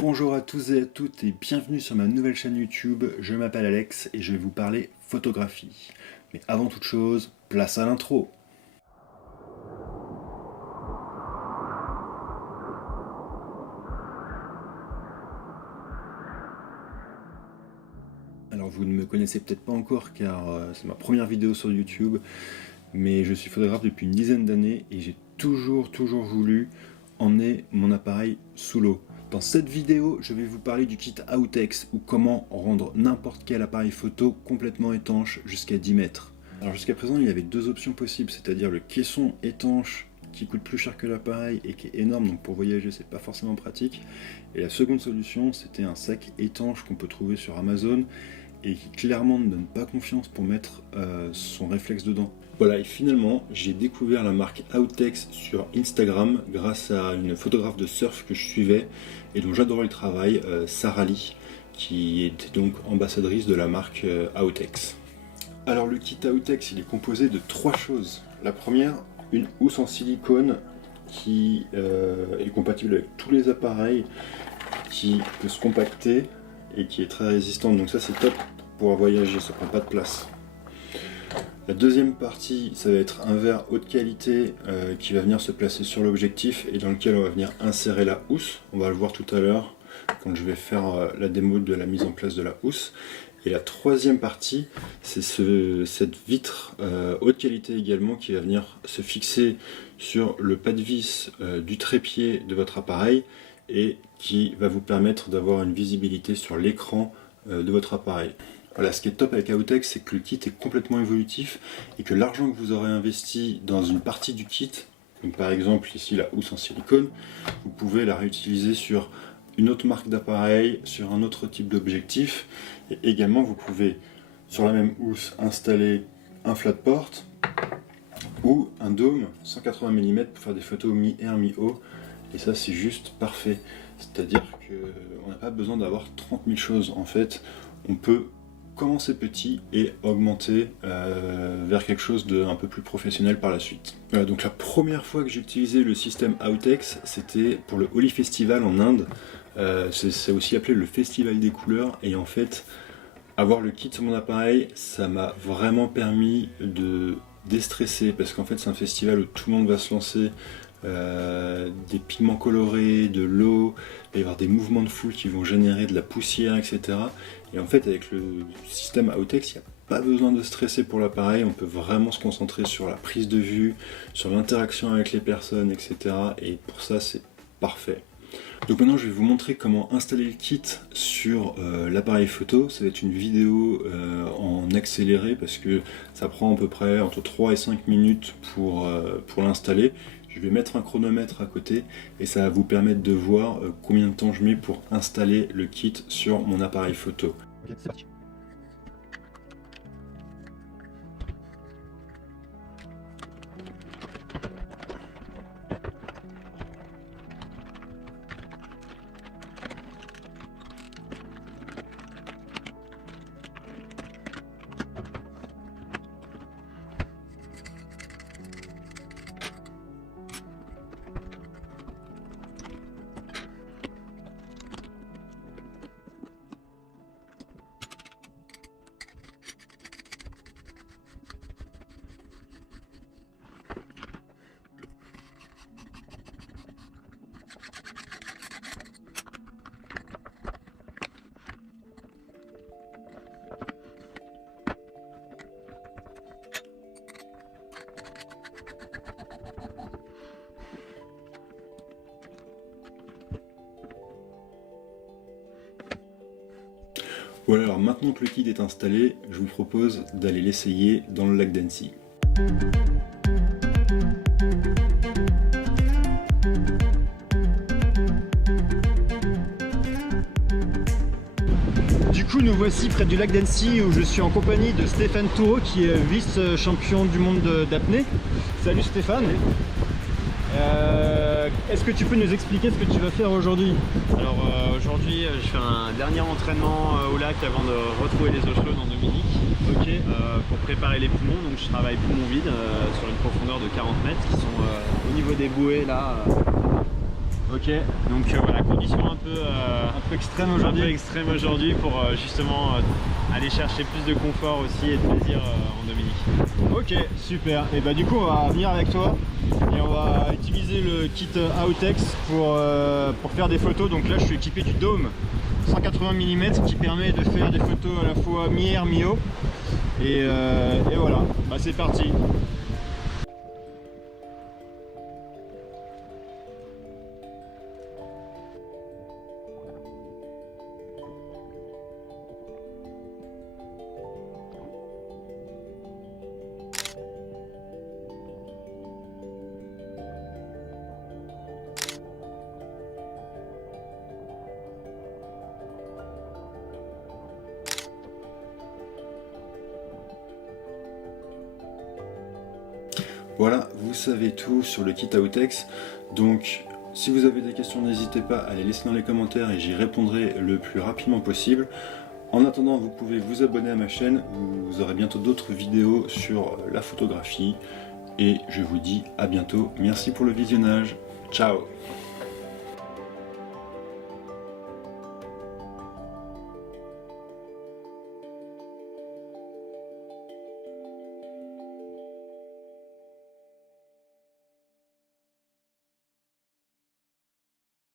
Bonjour à tous et à toutes et bienvenue sur ma nouvelle chaîne YouTube. Je m'appelle Alex et je vais vous parler photographie. Mais avant toute chose, place à l'intro. Alors vous ne me connaissez peut-être pas encore car c'est ma première vidéo sur YouTube, mais je suis photographe depuis une dizaine d'années et j'ai toujours voulu emmener mon appareil sous l'eau. Dans cette vidéo, je vais vous parler du kit Outex ou comment rendre n'importe quel appareil photo complètement étanche jusqu'à 10 mètres. Alors jusqu'à présent, il y avait deux options possibles, c'est-à-dire le caisson étanche qui coûte plus cher que l'appareil et qui est énorme, donc pour voyager c'est pas forcément pratique. Et la seconde solution, c'était un sac étanche qu'on peut trouver sur Amazon et qui clairement ne donne pas confiance pour mettre son réflexe dedans. Voilà, et finalement, j'ai découvert la marque Outex sur Instagram grâce à une photographe de surf que je suivais et dont j'adorais le travail, Sarah Lee, qui était donc ambassadrice de la marque Outex. Alors le kit Outex, il est composé de trois choses. La première, une housse en silicone qui est compatible avec tous les appareils, qui peut se compacter et qui est très résistante, donc ça c'est top pour pouvoir voyager, ça prend pas de place. La deuxième partie, ça va être un verre haute qualité qui va venir se placer sur l'objectif et dans lequel on va venir insérer la housse. On va le voir tout à l'heure quand je vais faire la démo de la mise en place de la housse. Et la troisième partie, c'est cette vitre haute qualité également qui va venir se fixer sur le pas de vis du trépied de votre appareil et qui va vous permettre d'avoir une visibilité sur l'écran de votre appareil. Voilà, ce qui est top avec Outex, c'est que le kit est complètement évolutif et que l'argent que vous aurez investi dans une partie du kit, donc par exemple ici la housse en silicone, vous pouvez la réutiliser sur une autre marque d'appareil, sur un autre type d'objectif, et également vous pouvez sur la même housse installer un flat port ou un dôme 180 mm pour faire des photos mi-air, mi-haut, et ça c'est juste parfait. C'est-à-dire qu'on n'a pas besoin d'avoir 30 000 choses en fait, on peut commencer petit et augmenter vers quelque chose d'un peu plus professionnel par la suite. Voilà, donc la première fois que j'ai utilisé le système Outex, c'était pour le Holi Festival en Inde. C'est aussi appelé le Festival des couleurs, et en fait, avoir le kit sur mon appareil, ça m'a vraiment permis de déstresser, parce qu'en fait c'est un festival où tout le monde va se lancer des pigments colorés, de l'eau, il va y avoir des mouvements de foule qui vont générer de la poussière, etc. Et en fait, avec le système Outex, il n'y a pas besoin de stresser pour l'appareil, on peut vraiment se concentrer sur la prise de vue, sur l'interaction avec les personnes, etc. Et pour ça, c'est parfait. Donc maintenant, je vais vous montrer comment installer le kit sur l'appareil photo. Ça va être une vidéo en accéléré parce que ça prend à peu près entre 3 et 5 minutes pour l'installer. Je vais mettre un chronomètre à côté et ça va vous permettre de voir combien de temps je mets pour installer le kit sur mon appareil photo. Ok, c'est parti. Voilà, alors maintenant que le kit est installé, je vous propose d'aller l'essayer dans le lac d'Annecy. Du coup, nous voici près du lac d'Annecy où je suis en compagnie de Stéphane Toureau qui est vice-champion du monde d'apnée. Salut Stéphane. Est-ce que tu peux nous expliquer ce que tu vas faire aujourd'hui? Alors aujourd'hui je fais un dernier entraînement au lac avant de retrouver les eaux chaudes en Dominique. Ok. Pour préparer les poumons, donc je travaille poumon vide sur une profondeur de 40 mètres qui sont au niveau des bouées là. Ok. Donc voilà, conditions un peu extrême aujourd'hui pour justement aller chercher plus de confort aussi et de plaisir en Dominique. Ok, super. Et bah du coup on va venir avec toi et on va utiliser le kit Outex pour faire des photos. Donc là je suis équipé du Dome 180 mm qui permet de faire des photos à la fois mi-air, mi-eau. Et voilà, bah, c'est parti. Voilà, vous savez tout sur le kit Outex. Donc, si vous avez des questions, n'hésitez pas à les laisser dans les commentaires et j'y répondrai le plus rapidement possible. En attendant, vous pouvez vous abonner à ma chaîne, vous aurez bientôt d'autres vidéos sur la photographie. Et je vous dis à bientôt. Merci pour le visionnage. Ciao!